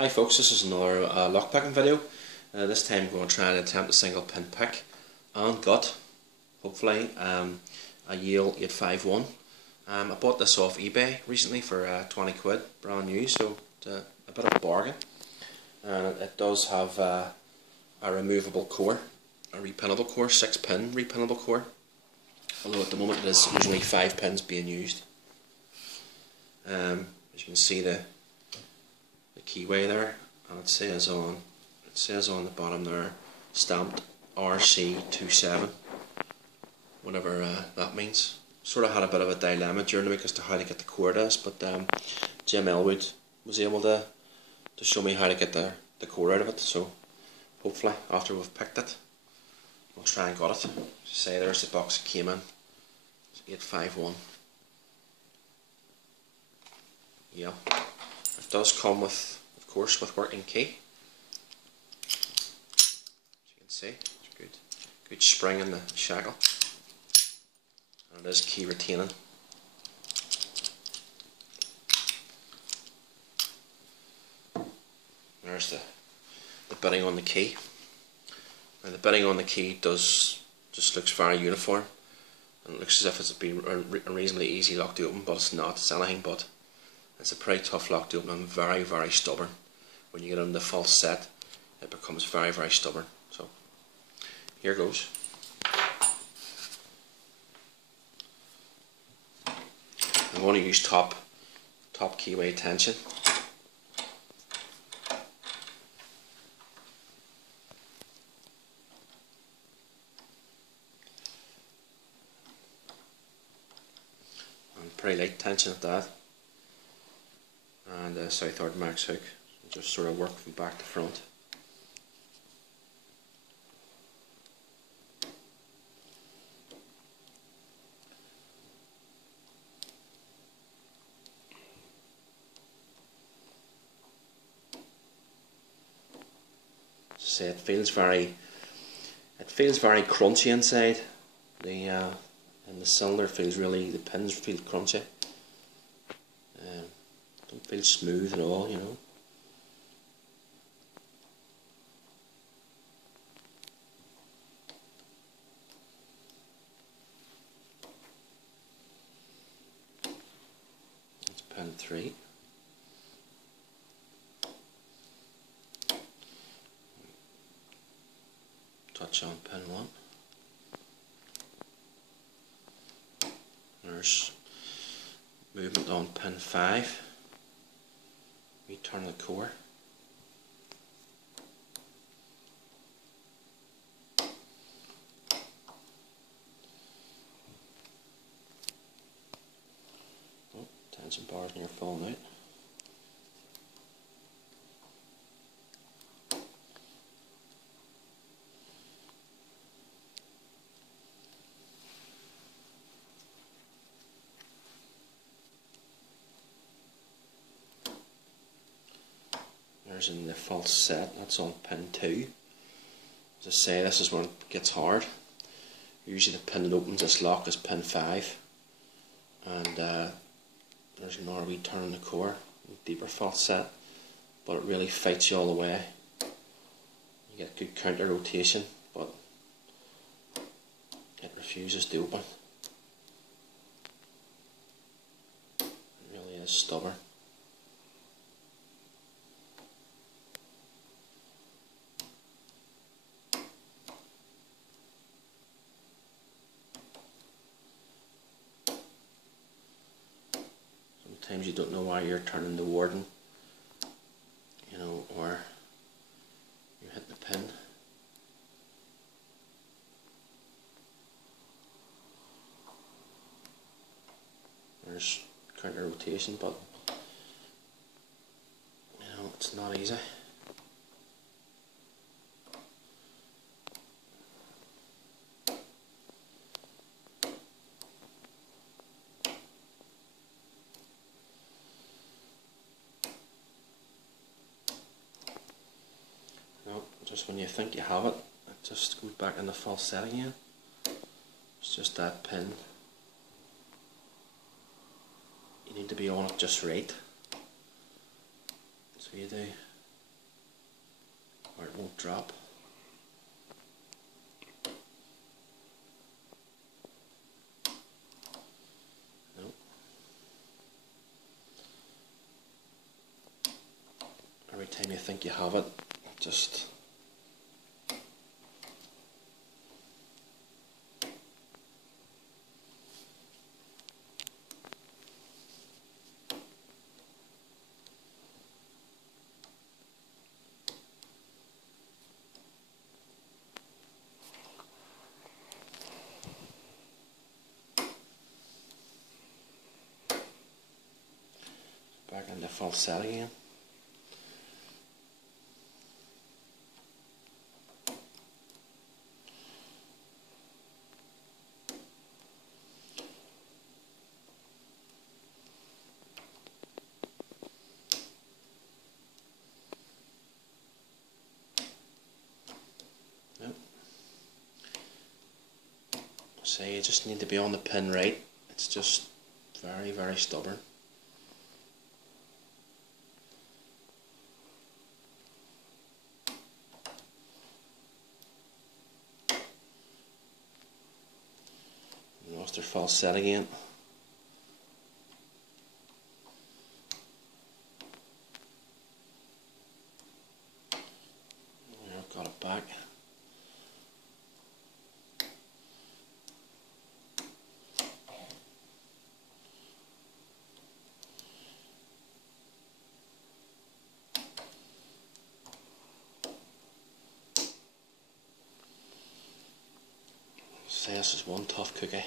Hi folks, this is another lockpicking video. This time I'm going to try and attempt a single pin pick and gut, hopefully, a Yale 851. I bought this off eBay recently for 20 quid, brand new, so it's a bit of a bargain. And it does have a removable core, a repinnable core, 6 pin repinnable core, although at the moment there's usually 5 pins being used. As you can see the keyway there, and it says on the bottom there, stamped RC27, whatever that means. Sort of had a bit of a dilemma during the week as to how to get the core to this, but Jim Elwood was able to show me how to get the core out of it, so hopefully after we've picked it we'll try and get it. Say there's the box it came in, it's 851. Yeah, it does come with, of course, with working key. As you can see, it's good spring in the shackle, and it is key retaining. There's the bitting on the key. Now the bitting on the key just looks very uniform, and it looks as if it's been a reasonably easy lock to open, but it's not. It's anything but. It's a pretty tough lock to open and very, very stubborn. When you get on the false set, it becomes very, very stubborn. So, here goes. I'm going to use top keyway tension. And pretty light tension at that. And a southward max hook, just sort of work from back to front. So it feels very crunchy inside. And the cylinder feels the pins feel crunchy. Don't feel smooth at all, you know. That's pin 3. Touch on pin 1. There's movement on pin 5. Return the core. Oh, tension bars near falling out. There's in the false set, that's on pin 2. As I say, this is when it gets hard. Usually the pin that opens this lock is pin 5. And there's another wee turn in the core, deeper false set, but it really fights you all the way. You get good counter rotation, but it refuses to open. It really is stubborn. Sometimes you don't know why you're turning the warden, you know, or you hit the pin. There's counter rotation, but you know, it's not easy. Just when you think you have it, it just goes back in the false set again. It's just that pin. You need to be on it just right. So you do. or it won't drop. Nope. Every time you think you have it, just back into full set again. Yep. So you just need to be on the pin right. It's just very, very stubborn. Lost their false set again. I've got it back. So this is one tough cookie.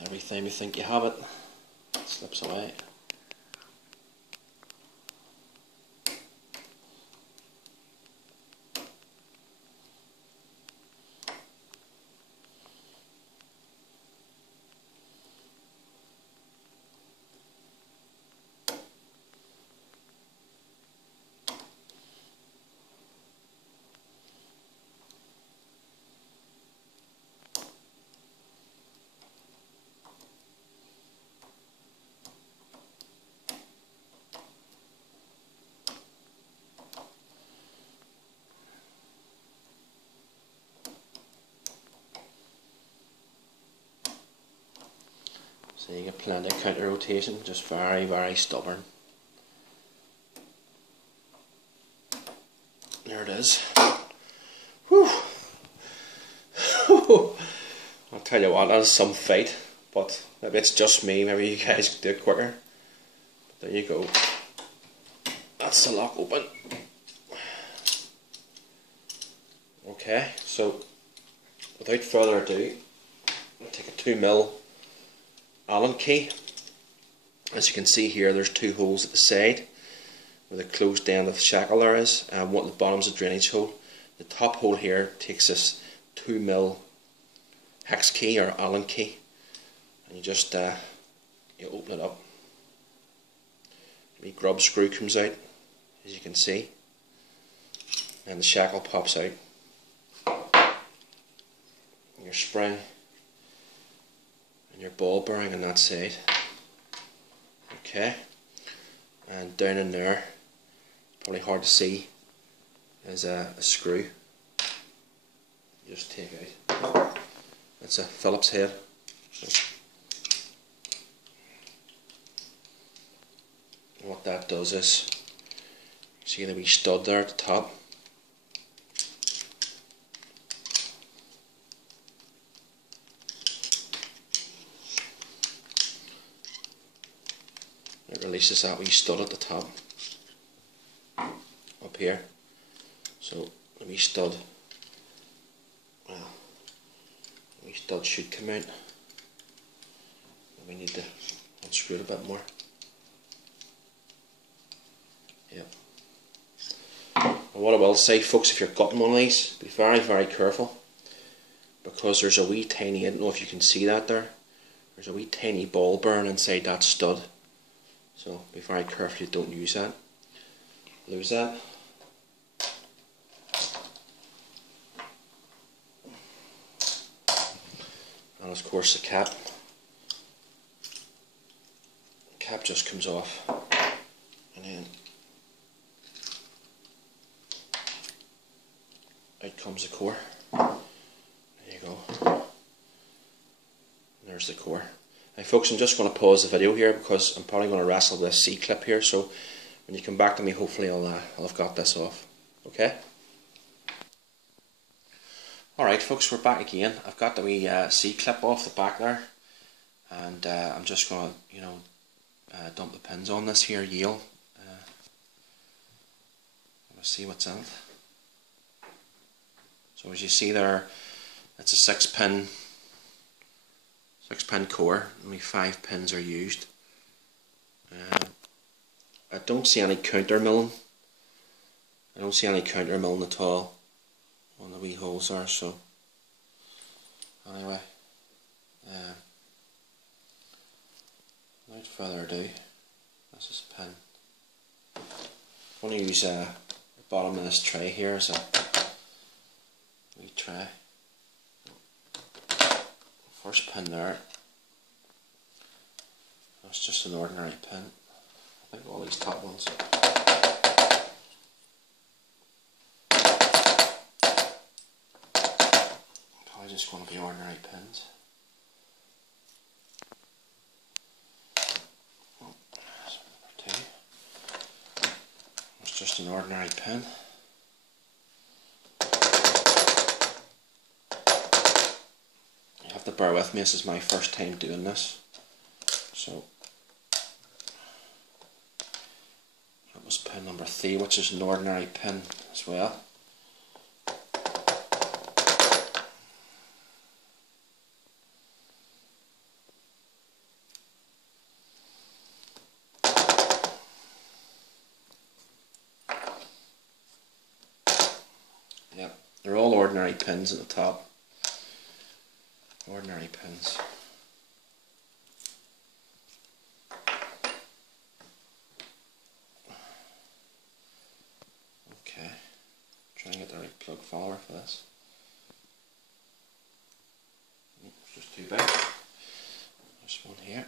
Every time you think you have it, it slips away. So you get plenty of counter rotation, just very, very stubborn. There it is. Whew. I'll tell you what, that is some fight, but maybe it's just me, maybe you guys do it quicker. But there you go. That's the lock open. Okay, so without further ado, I'll take a 2mm Allen key. As you can see here, there's two holes at the side where the closed end of the shackle there is, and what the bottom's a drainage hole. The top hole here takes this 2mm hex key or Allen key, and you just you open it up. The grub screw comes out, as you can see, and the shackle pops out. Your spring and your ball bearing on that side. Okay, and down in there, probably hard to see, is a screw. You just take out. It's a Phillips head. So what that does is, see the wee stud there at the top. It releases that wee stud at the top, up here. So the wee stud, well, the wee stud should come out. We need to unscrew it a bit more. Yep. what I will say, folks, if you're gutting one of these, be very, very careful, because there's a wee tiny, I don't know if you can see that there, there's a wee tiny ball bearing inside that stud. So be very careful you don't use that. Lose that. And of course the cap. The cap just comes off. And then out comes the core. There you go. There's the core. Now folks, I'm just going to pause the video here because I'm probably going to wrestle with this C-clip here, so when you come back to me, hopefully I'll have got this off. Okay? Alright folks, we're back again. I've got the wee C-clip off the back there, and I'm just going to dump the pins on this here Yale. Let's see what's in it. So as you see there, it's a 6-pin core. Only 5 pins are used. I don't see any counter milling. I don't see any counter milling at all on the wee holes there. So anyway, without further ado, this is a pin. I'm going to use the bottom of this tray here as a wee tray. First pin there, that's just an ordinary pin. I think all these top ones. Probably just going to be ordinary pins. Oh, there's number 2. It's just an ordinary pin. You have to bear with me, this is my first time doing this. So that was pin number 3, which is an ordinary pin as well. Yep, they're all ordinary pins at the top. Ordinary pins. Okay, trying to get the right plug follower for this. It's just too big. There's one here.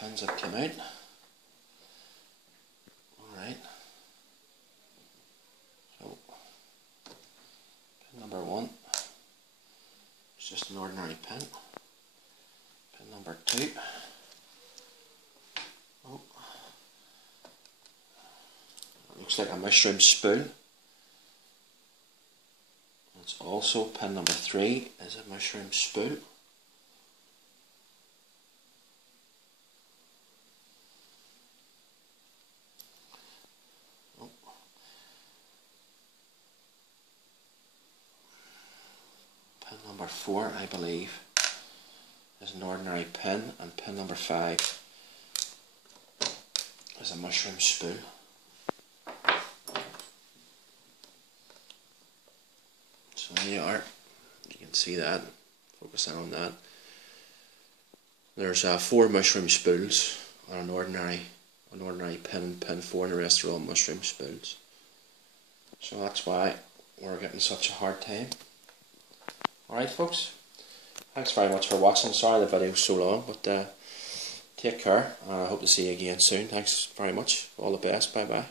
Pins have come out. Alright. So pin number 1 is just an ordinary pin. Pin number 2. Oh. It looks like a mushroom spool. It's also pin number 3 is a mushroom spool. Pin number 4, I believe, is an ordinary pin, and pin number 5 is a mushroom spool. So there you are. You can see that. Focus on that. There's 4 mushroom spools on an ordinary pin, and pin 4, and the rest are all mushroom spools. So that's why we're getting such a hard time. Alright folks, thanks very much for watching. Sorry the video's so long, but take care, and I hope to see you again soon. Thanks very much. All the best. Bye bye.